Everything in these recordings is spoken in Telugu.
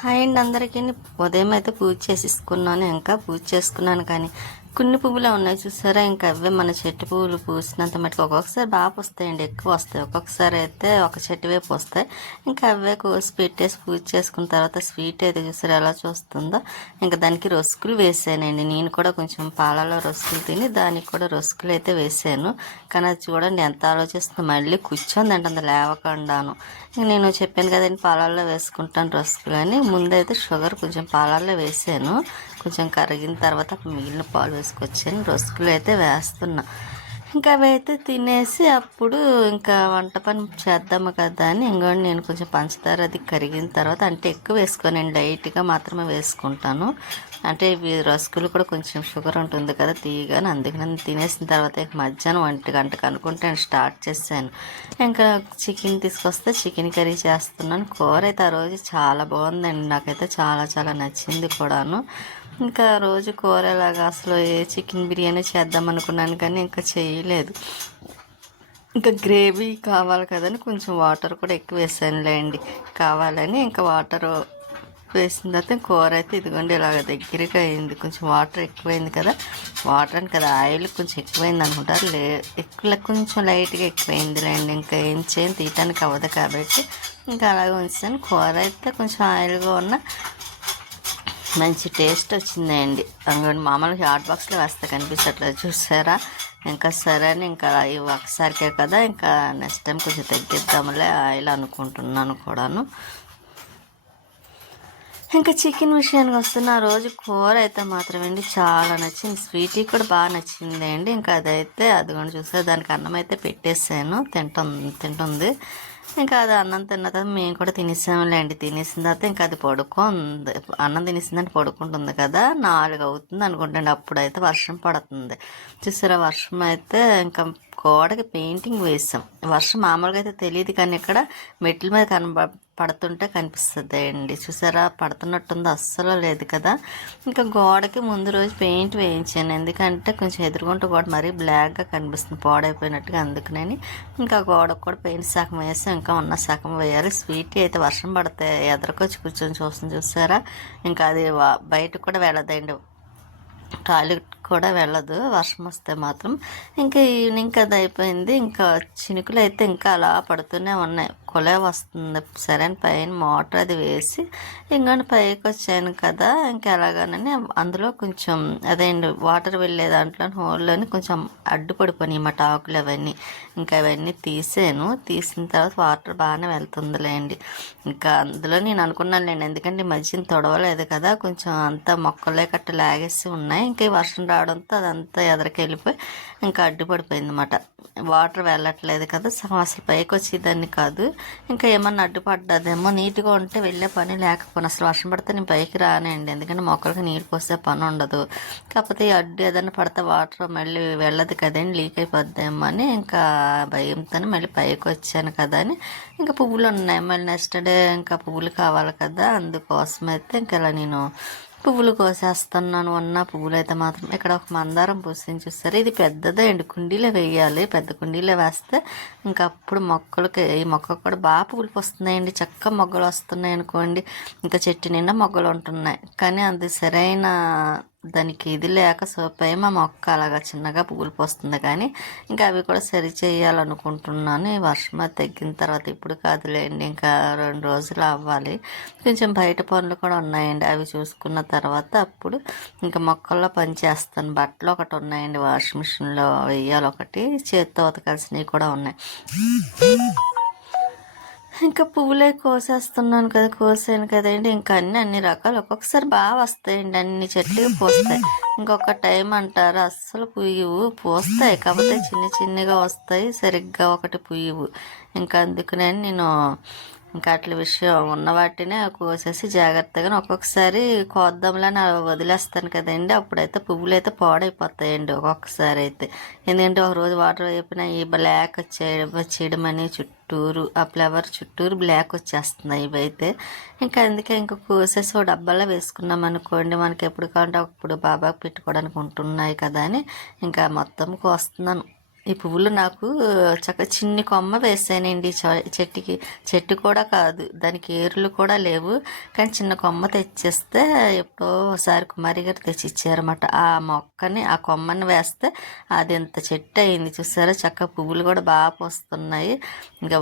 హాయ్ అండి అందరికీ. ఉదయం అయితే పూజ చేసేసుకున్నాను. ఇంకా పూజ చేసుకున్నాను కానీ కొన్ని పువ్వులు ఉన్నాయి చూసారా, ఇంకా అవే మన చెట్టు పువ్వులు పూసినంత మటుకు ఒక్కొక్కసారి బాగా వస్తాయండి, ఎక్కువ వస్తాయి. ఒక్కొక్కసారి అయితే ఒక చెట్టు వైపు వస్తాయి. ఇంకా అవే కోసి పెట్టేసి పూజ చేసుకున్న తర్వాత స్వీట్ అయితే చూసారా ఎలా చూస్తుందో, ఇంకా దానికి రొసుకులు వేసానండి. నేను కూడా కొంచెం పాలలో రొసుకులు తిని దానికి కూడా రొసుకులు అయితే వేసాను. కానీ అది చూడండి ఎంత ఆలోచిస్తుంది, మళ్ళీ కూర్చొని అంటుంది లేవకుండాను. నేను చెప్పాను కదండి పాలల్లో వేసుకుంటాను రస్కులు అని. ముందైతే షుగర్ కొంచెం పాలల్లో వేసాను, కొంచెం కరిగిన తర్వాత మిగిలిన పాలు వేసుకొచ్చాను. రస్కులు అయితే వేస్తున్నా. ఇంకా అవి అయితే తినేసి అప్పుడు ఇంకా వంట పని చేద్దాము కదా అని ఇంకోటి నేను కొంచెం పంచదార అది కరిగిన తర్వాత, అంటే ఎక్కువ వేసుకోనండి, లైట్గా మాత్రమే వేసుకుంటాను. అంటే ఇవి రస్కులు కూడా కొంచెం షుగర్ ఉంటుంది కదా తీయగానే, అందుకని తినేసిన తర్వాత మధ్యాహ్నం 1 గంటకు అనుకుంటే స్టార్ట్ చేశాను. ఇంకా చికెన్ తీసుకొస్తే చికెన్ కర్రీ చేస్తున్నాను. కూర అయితే ఆ రోజు చాలా బాగుందండి, నాకైతే చాలా చాలా నచ్చింది కూడాను. ఇంకా రోజు కూరలాగా అసలు చికెన్ బిర్యానీ చేద్దాం అనుకున్నాను కానీ ఇంకా చేయలేదు. ఇంకా గ్రేవీ కావాలి కదని కొంచెం వాటర్ కూడా ఎక్కువ వేసానులేండి, కావాలని. ఇంకా వాటర్ వేసిన తర్వాత కూర అయితే ఇదిగోండి ఇలాగ దగ్గరగా అయింది. కొంచెం వాటర్ ఎక్కువైంది కదా, వాటర్ అని కదా ఆయిల్ కొంచెం ఎక్కువైంది అనుకుంటారు, కొంచెం లైట్గా ఎక్కువైందిలేండి. ఇంకా ఏం చేయని తీయటానికి అవ్వదు కాబట్టి ఇంకా అలాగే ఉంచాను. కూర అయితే కొంచెం ఆయిల్గా ఉన్న మంచి టేస్ట్ వచ్చిందండి. అందుకని మామూలుగా హాట్ బాక్స్లో వేస్తే కనిపించట్లేదు చూసారా. ఇంకా సరే అని ఇంకా ఇవి ఒకసారికే కదా, ఇంకా నెక్స్ట్ టైం కొంచెం తగ్గిద్దాములే ఆయిల్ అనుకుంటున్నాను కూడాను. ఇంకా చికెన్ విషయానికి వస్తున్న ఆ రోజు కూర అయితే మాత్రమేండి చాలా నచ్చింది. స్వీటీ కూడా బాగా నచ్చింది అండి. ఇంకా అదైతే అదిగోండి చూస్తే దానికి అన్నం అయితే పెట్టేసాను, తింటుంది. ఇంకా అది అన్నం తిన్న తర్వాత మేము కూడా తినేసాములేండి. తినేసిన తర్వాత ఇంకా అది పడుకుంది, అన్నం తినేసిందని పడుకుంటుంది కదా. 4 అవుతుంది అనుకుంటాండి, అప్పుడైతే వర్షం పడుతుంది చూసారా. వర్షం అయితే ఇంకా గోడకి పెయింటింగ్ వేసాం. వర్షం మామూలుగా అయితే తెలియదు కానీ ఇక్కడ మెట్ల మీద పడుతుంటే కనిపిస్తుంది అండి చూసారా. పడుతున్నట్టుంది, అస్సలు లేదు కదా. ఇంకా గోడకి ముందు రోజు పెయింట్ వేయించాను, ఎందుకంటే కొంచెం ఎదురుగుంట గోడ మరీ బ్లాక్గా కనిపిస్తుంది పాడైపోయినట్టుగా, అందుకని ఇంకా గోడకు కూడా పెయింట్ సగం వేసి ఇంకా ఉన్న సగం వేయాలి. స్వీట్ అయితే వర్షం పడితే ఎదురుకొచ్చి కూర్చొని చూస్తుంది చూసారా. ఇంకా అది బయటకు కూడా వెళ్ళదండి, టాయిలెట్ కూడా వెళ్ళదు వర్షం వస్తే మాత్రం. ఇంకా ఈవినింగ్ అది అయిపోయింది. ఇంకా చినుకులు అయితే ఇంకా అలా పడుతూనే ఉన్నాయి, కొలే వస్తుంది. సరే అని పైన మోటార్ అది వేసి ఇంకొని పైకి వచ్చాను కదా. ఇంకా ఎలాగానని అందులో కొంచెం అదేంటి వాటర్ వెళ్ళే దాంట్లో హోల్లోని కొంచెం అడ్డుపడిపోయినాయి మా టాకులు అవన్నీ. ఇంకా అవన్నీ తీసిన తర్వాత వాటర్ బాగానే వెళ్తుందిలేండి. ఇంకా అందులో నేను అనుకున్నానులేండి, ఎందుకంటే ఈ మధ్యన తొడవలేదు కదా, కొంచెం అంతా మొక్కలే కట్ట లాగేసి ఉన్నాయి. ఇంకా ఈ వర్షం రావడంతో అదంతా ఎదరికి వెళ్ళిపోయి ఇంకా అడ్డుపడిపోయింది అన్నమాట. వాటర్ వెళ్ళట్లేదు కదా, సగం అసలు పైకి వచ్చేదాన్ని కాదు. ఇంకా ఏమన్నా అడ్డుపడ్డదేమో, నీట్గా ఉంటే వెళ్ళే పని లేకపోయినా అసలు వర్షం పడితే నేను పైకి రానండి, ఎందుకంటే మొక్కలకి నీరు పోసే పని ఉండదు. కాకపోతే ఈ అడ్డు ఏదైనా పడితే వాటర్ మళ్ళీ వెళ్ళదు కదండి, లీక్ అయిపోద్దేమో అని ఇంకా భయంతో మళ్ళీ పైకి వచ్చాను కదా అని. ఇంకా పువ్వులు ఉన్నాయి, మళ్ళీ నెక్స్ట్ డే ఇంకా పువ్వులు కావాలి కదా, అందుకోసం అయితే ఇంకా ఇలా నేను పువ్వులు కోసేస్తున్నాను. ఉన్న పువ్వులు అయితే మాత్రం ఇక్కడ ఒక మందారం పూసింది చూస్తారు, ఇది పెద్దదే అండి, కుండీలో వేయాలి. పెద్ద కుండీలో వేస్తే ఇంకా అప్పుడు మొక్కలకి, ఈ మొక్కకు కూడా బాగా పువ్వులు వస్తున్నాయండి, చక్కగా మొగ్గలు వస్తున్నాయి అనుకోండి. ఇంకా చెట్టు నిండా మొగ్గలు ఉంటున్నాయి, కానీ అది సరైన దానికి ఇది లేక సోపై మా మొక్క అలాగా చిన్నగా పువ్వులు పోస్తుంది. కానీ ఇంకా అవి కూడా సరి చేయాలనుకుంటున్నాను. ఈ వర్షం అది తగ్గిన తర్వాత, ఇప్పుడు కాదులేండి ఇంకా 2 రోజులు అవ్వాలి. కొంచెం బయట పనులు కూడా ఉన్నాయండి, అవి చూసుకున్న తర్వాత అప్పుడు ఇంకా మొక్కల్లో పని చేస్తాను. బట్టలు ఒకటి ఉన్నాయండి వాషింగ్ మిషన్లో వేయాలి, ఒకటి చేత్తో ఉతకాల్సినవి కూడా ఉన్నాయి. ఇంకా పువ్వులే కోసేస్తున్నాను కదా, కోసాను కదండి. ఇంకా అన్ని రకాలు ఒక్కొక్కసారి బాగా వస్తాయండి, అన్ని చెట్లుకి పోస్తాయి. ఇంకొక టైం అంటారు అస్సలు పుయ్యవు, పోస్తాయి కాకపోతే చిన్నగా వస్తాయి, సరిగ్గా ఒకటి పుయ్యవు. ఇంకా అందుకనే నేను ఇంకా అట్ల విషయం ఉన్న వాటినే కోసేసి జాగ్రత్తగా ఒక్కొక్కసారి కోద్దాంలని వదిలేస్తాను కదండి, అప్పుడైతే పువ్వులు అయితే పాడైపోతాయండి ఒక్కొక్కసారి అయితే. ఎందుకంటే ఒక రోజు వాటర్ అయిపోయినా ఈ బ్లాక్ వచ్చేయడం అని చుట్టూరు ఆ ఫ్లవర్ చుట్టూరు బ్లాక్ వచ్చేస్తున్నాయి ఇవైతే. ఇంకా అందుకే ఇంకా కోసేసి ఒక డబ్బాలో వేసుకున్నాం అనుకోండి, మనకి ఎప్పుడు కావాలంటే అప్పుడు బాబాకి పెట్టుకోవడానికి ఉంటున్నాయి కదా అని ఇంకా మొత్తం కోస్తున్నాను. ఈ పువ్వులు నాకు చక్కగా చిన్ని కొమ్మ వేసానండి చెట్టుకి. చెట్టు కూడా కాదు, దానికి ఏర్లు కూడా లేవు, కానీ చిన్న కొమ్మ తెచ్చేస్తే ఎప్పుడో ఒకసారి కుమారి గారు తెచ్చి ఇచ్చారన్నమాట. ఆ మొక్కని ఆ కొమ్మని వేస్తే అది ఎంత చెట్టు అయింది చూసారా. చక్కగా పువ్వులు కూడా బాగా పోస్తున్నాయి. ఇంకా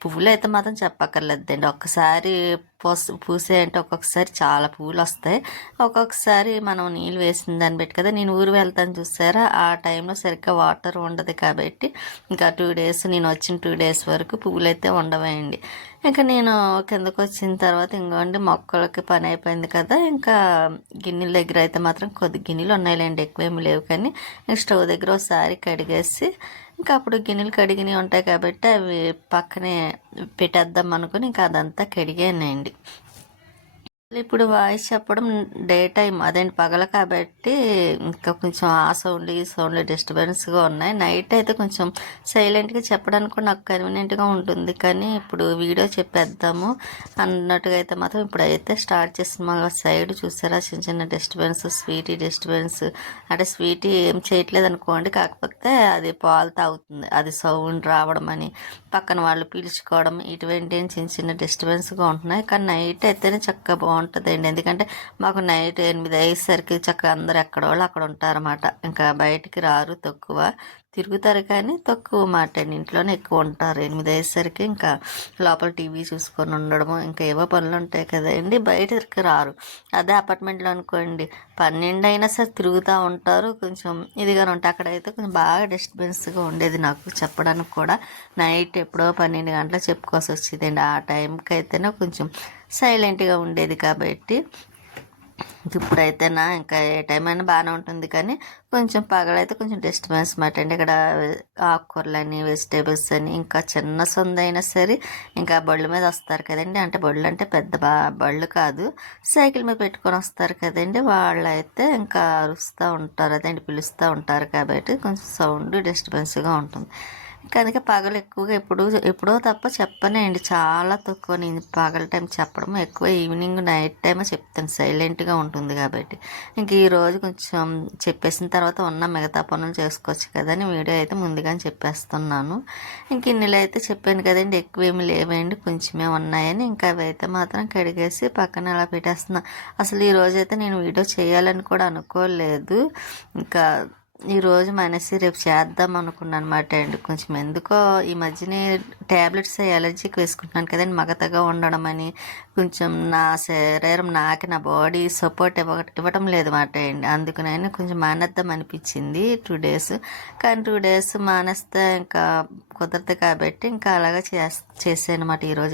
పువ్వులు అయితే మాత్రం చెప్పక్కర్లేదండి. ఒక్కసారి పూసాయంటే ఒక్కొక్కసారి చాలా పువ్వులు వస్తాయి. ఒక్కొక్కసారి మనం నీళ్ళు వేసిన దాన్ని బట్టి కదా. నేను ఊరు వెళ్తాను చూసారా, ఆ టైంలో సరిగ్గా వాటర్ ఉండదు కాబట్టి ఇంకా 2 days, నేను వచ్చిన 2 days వరకు పువ్వులు అయితే ఉండవండి. ఇంకా నేను కిందకు వచ్చిన తర్వాత ఇంకోండి మొక్కలకి పని అయిపోయింది కదా. ఇంకా గిన్నెల దగ్గర అయితే మాత్రం కొద్ది గిన్నెలు ఉన్నాయిలేండి, ఎక్కువేమి లేవు. కానీ స్టవ్ దగ్గర ఒకసారి కడిగేసి ఇంకా అప్పుడు గిన్నెలు కడిగినవి ఉంటాయి కాబట్టి అవి పక్కనే పెట్టేద్దాం అనుకుని ఇంకా అదంతా కడిగానండి. ఇప్పుడు వాయిస్ చెప్పడం డే టైం, అదేంటి పగల కాబట్టి ఇంకా కొంచెం ఆ సౌండ్ ఈ సౌండ్ డిస్టర్బెన్స్గా ఉన్నాయి. నైట్ అయితే కొంచెం సైలెంట్గా చెప్పడానికి కూడా నాకు కన్వీనియంట్గా ఉంటుంది. కానీ ఇప్పుడు వీడియో చెప్పేద్దాము అన్నట్టుగా అయితే మాత్రం ఇప్పుడైతే స్టార్ట్ చేసిన మా సైడ్ చూసారా చిన్న చిన్న డిస్టర్బెన్స్, స్వీటీ డిస్టర్బెన్స్. అంటే స్వీటీ ఏం చేయట్లేదు అనుకోండి, కాకపోతే అది పాలు తాగుతుంది, అది సౌండ్ రావడం అని పక్కన వాళ్ళు పీల్చుకోవడం ఇటువంటి చిన్న చిన్న డిస్టర్బెన్స్గా ఉంటున్నాయి. కానీ నైట్ అయితేనే చక్కగా బాగుంటుందండి. ఎందుకంటే మాకు నైట్ 8 అయ్యేసరికి చక్కగా అందరు ఎక్కడ వాళ్ళు అక్కడ ఉంటారన్నమాట. ఇంకా బయటికి రారు, తక్కువ తిరుగుతారు కానీ తక్కువ మాట అండి. ఇంట్లోనే ఎక్కువ ఉంటారు 8 అయ్యేసరికి. ఇంకా లోపల టీవీ చూసుకొని ఉండడము, ఇంకా ఏవో పనులు ఉంటాయి కదండి, బయటకి రారు. అదే అపార్ట్మెంట్లో అనుకోండి 12 అయినా సరే తిరుగుతూ ఉంటారు, కొంచెం ఇదిగానే ఉంటాయి. అక్కడైతే కొంచెం బాగా డిస్టర్బెన్స్గా ఉండేది నాకు చెప్పడానికి కూడా. నైట్ ఎప్పుడో 12 గంటలకు చెప్పుకోవాల్సి వచ్చేదండి. ఆ టైంకి అయితేనే కొంచెం సైలెంట్గా ఉండేది కాబట్టి. ఇప్పుడైతేనా ఇంకా ఏ టైం అయినా బాగానే ఉంటుంది, కానీ కొంచెం పగలైతే కొంచెం డిస్టర్బెన్స్ మాట అండి. ఇక్కడ ఆకుకూరలని, వెజిటేబుల్స్ అని, ఇంకా చిన్న సొంత అయినా సరే ఇంకా బళ్ళు మీద వస్తారు కదండి. అంటే బళ్ళు అంటే పెద్ద బళ్ళు కాదు, సైకిల్ మీద పెట్టుకొని వస్తారు కదండి. వాళ్ళైతే ఇంకా అరుస్తూ ఉంటారు, అదేంటి పిలుస్తూ ఉంటారు కాబట్టి కొంచెం సౌండ్ డిస్టర్బెన్స్గా ఉంటుంది. అందుకే పగలు ఎక్కువగా ఎప్పుడో తప్ప చెప్పనండి, చాలా తక్కువ. నేను పగల టైం చెప్పడం ఎక్కువ, ఈవినింగ్ నైట్ టైమే చెప్తాను, సైలెంట్గా ఉంటుంది కాబట్టి. ఇంక ఈరోజు కొంచెం చెప్పేసిన తర్వాత ఉన్న మిగతా పనులు చేసుకోవచ్చు కదని వీడియో అయితే ముందుగానే చెప్పేస్తున్నాను. ఇంక ఇన్నిలో అయితే చెప్పాను కదండి, ఎక్కువ ఏమి లేవండి, కొంచెమే ఉన్నాయని. ఇంకా అవి అయితే మాత్రం కడిగేసి పక్కన అలా పెట్టేస్తున్నా. అసలు ఈరోజు అయితే నేను వీడియో చేయాలని కూడా అనుకోలేదు. ఇంకా ఈరోజు మానేసి రేపు చేద్దాం అనుకున్నాను అనమాట అండి. కొంచెం ఎందుకో ఈ మధ్యనే ట్యాబ్లెట్స్ ఎలర్జీకి వేసుకుంటున్నాను కదండి, మగతగా ఉండడం అని. కొంచెం నా శరీరం నా బాడీ సపోర్ట్ ఇవ్వటం లేదు మాట అండి. అందుకని కొంచెం మానేద్దాం అనిపించింది 2 days. కానీ 2 days మానేస్తే ఇంకా కుదరదు కాబట్టి ఇంకా అలాగే చేసాను అనమాట ఈరోజు.